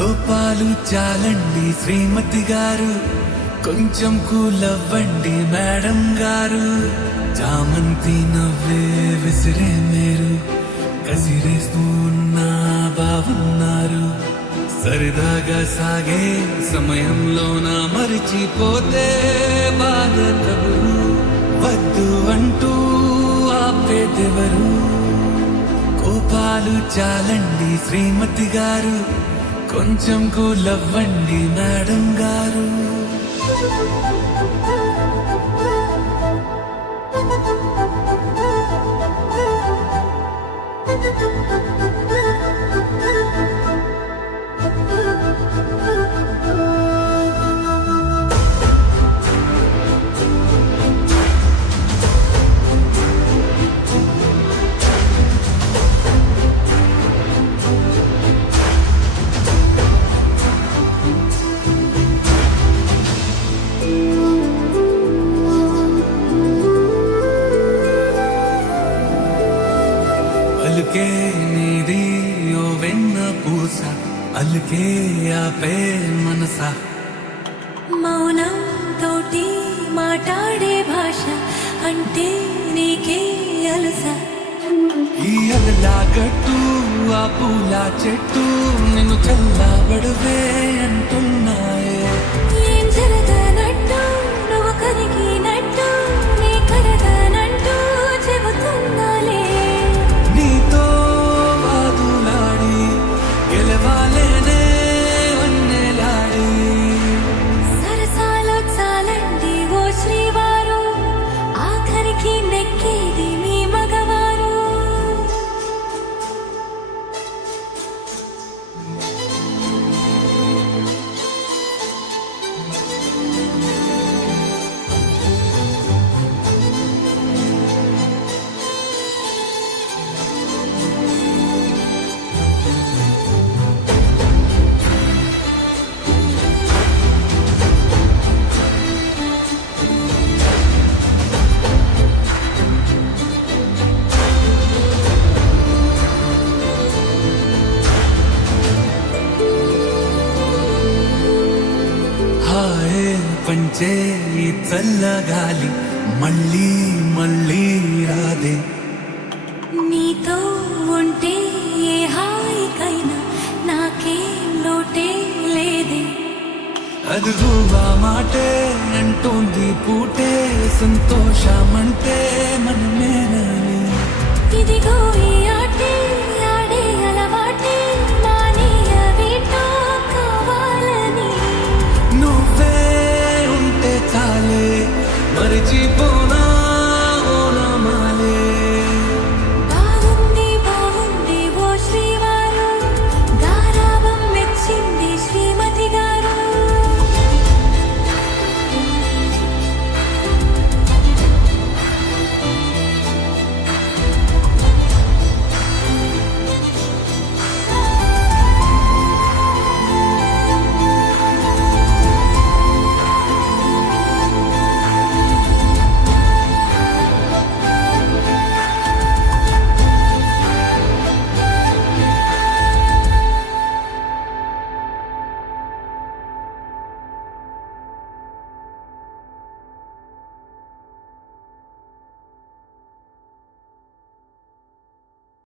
కోపాలు చాలండి శ్రీమతి గారు, కొంచెం కూలవ్వండి మేడం గారు. చామంతి నవ్వే విసిరే మీరు, కసిరేస్తూ ఉన్నా బాగున్నారు. సరదాగా సాగే సమయంలోన మరిచిపోతే బాధ కబురు, వద్దు అంటూ ఆపేదెవరు. కోపాలు చాలండి శ్రీమతి గారు, కొంచెం కూలవ్వండి మేడం గారు. అలుకే నీది ఓ వెన్న పూస, అలుకే ఆపే మనసా. మౌనం తోటి మాట్లాడే భాష అంటే నీకే అలస. ఈ అలలా గట్టు ఆ పూల చెట్టు నిన్ను చల్లబడువే అంటున్నాయే. ఏం జరగనట్టు నువ్వు కరిగినట్టు నీ కరగనంటూ చెబుతున్నాలే. నీతో వాదులాడి గెలవాలేనే వన్నెలాడి. సరసాలు చాలండి ఓ శ్రీవారు, ఆఖరికి నెక్కేది మీ మగవారు. హాయే పంచే ఈ చల్లగాలి మళ్ళీ మళ్ళీ రాదే. నీతో ఉంటే ఏ హాయికైనా నాకేం లోటే లేదే. అదుగు ఆ మాటే అంటోంది పూటే, సంతోషమంటే మనమేనా.